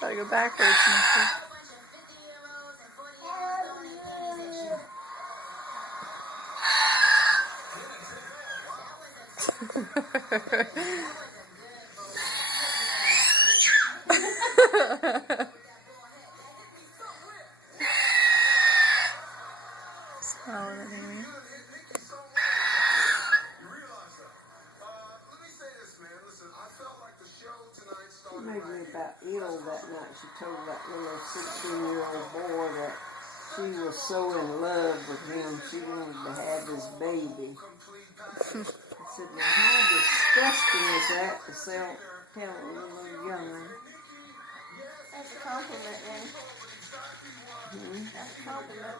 Gotta go backwards. Smiling at me. She made me about ill that night. She told that little 16-year-old boy that she was so in love with him, she wanted to have his baby. I said, now how disgusting is that to tell a little young? That's a compliment, then. That's a compliment.